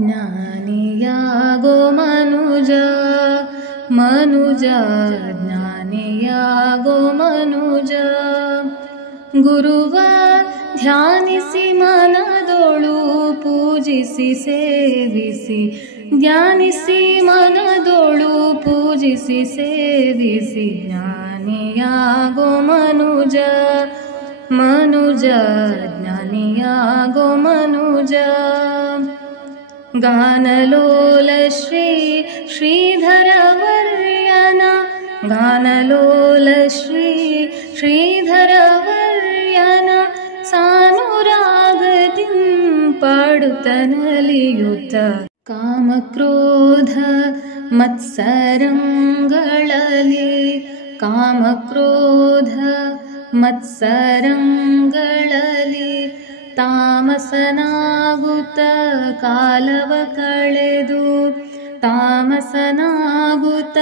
ಜ್ಞಾನಿಯಾಗೋ ಮನುಜ ಮನುಜ ಜ್ಞಾನಿಯಾಗೋ ಮನುಜ. ಗುರುವ ಧ್ಯಾನಿಸಿ ಮನದೊಳು ಪೂಜಿಸಿ ಸೇವಿಸಿ, ಧ್ಯಾನಿಸಿ ಮನದೊಳು ಪೂಜಿಸಿ ಸೇವಿಸಿ, ಜ್ಞಾನಿಯಾಗೋ ಮನುಜ ಮನುಜ ಜ್ಞಾನಿಯಾಗೋ ಮನುಜ. ಗಾನಲೋಲ ಶ್ರೀ ಶ್ರೀಧರ ವರ್ಯನ, ಗಾನಲೋಲ ಶ್ರೀ ಶ್ರೀಧರ ವರ್ಯನ ಸಾನುರಾಗದಿಂ ಪಾಡುತ್ತ ನಲಿಯುತ್ತ. ಕಾಮಕ್ರೋಧ ಮತ್ಸರಂಗಳಲ್ಲಿ, ಕಾಮಕ್ರೋಧ ಮತ್ಸರಂಗಳಲ್ಲಿ ತಾಮಸನಾಗುತ್ತ ಕಾಲವ ಕಳೆದು, ತಾಮಸನಾಗುತ್ತ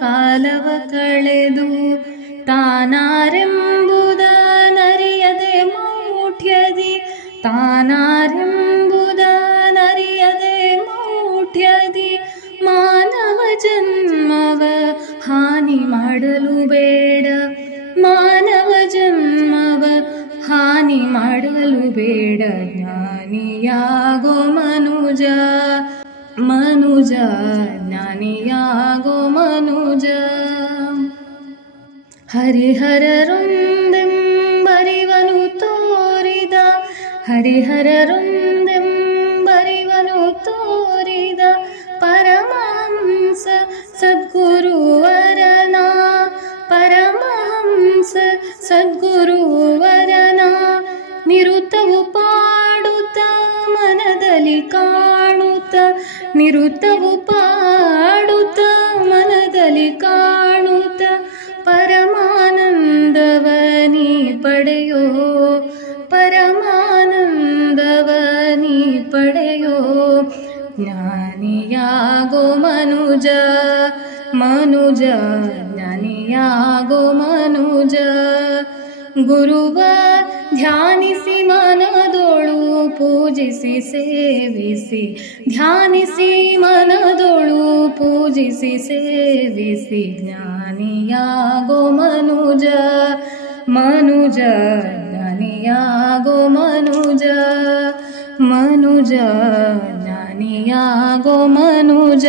ಕಾಲವ ಕಳೆದು, ತಾನಾರೆಂಬುದನರಿಯದೆ ಮೌಢ್ಯದಿ, ತಾನಾರೆಂಬುದನರಿಯದೆ ಮೌಢ್ಯದಿ ಮಾನವ ಜನ್ಮವ ಹಾನಿ ಮಾಡಲು ಬೇಡ, ಮಾನವ ಜನ್ಮವ ಹಾನಿ ಮಾಡಲು ಬೇಡ. ಜ್ಞಾನಿಯಾಗೋ ಮನುಜ ಮನುಜ ಜ್ಞಾನಿಯಾಗೋ ಮನುಜ. ಹರಿಹರರೊಂದೆಂಬರಿವನು ತೋರಿದ, ಹರಿಹರರೊಂದೆಂಬರಿವನು ತೋರಿದ ಪರಮಹಂಸ ಸದ್ಗುರುವರನ, ಪರಮಹಂಸ ಸದ್ಗುರುವರನ ನಿರುತವು ಪಾಡುತ್ತ ಮನದಲ್ಲಿ ಕಾಣುತ್ತ, ನಿರುತವು ಪಾಡುತ್ತ ಮನದಲ್ಲಿ ಕಾಣುತ್ತ, ಪರಮಾನಂದವನಿ ಪಡೆಯೋ, ಪರಮಾನಂದವನಿ ಪಡೆಯೋ. ಜ್ಞಾನಿಯಾಗೋ ಮನುಜ ಮನುಜ ಜ್ಞಾನಿಯಾಗೋ ಮನುಜ. ಗುರುವ ಧ್ಯಾನಿಸಿ ಮನದೊಳು ಪೂಜಿಸಿ ಸೇವಿಸಿ, ಧ್ಯಾನಿಸಿ ಮನದೊಳು ಪೂಜಿಸಿ ಸೇವಿಸಿ, ಜ್ಞಾನಿಯಾಗೋ ಮನುಜ ಮನುಜ ಜ್ಞಾನಿಯಾಗೋ ಮನುಜ ಮನುಜ ಜ್ಞಾನಿಯಾಗೋ ಮನುಜ.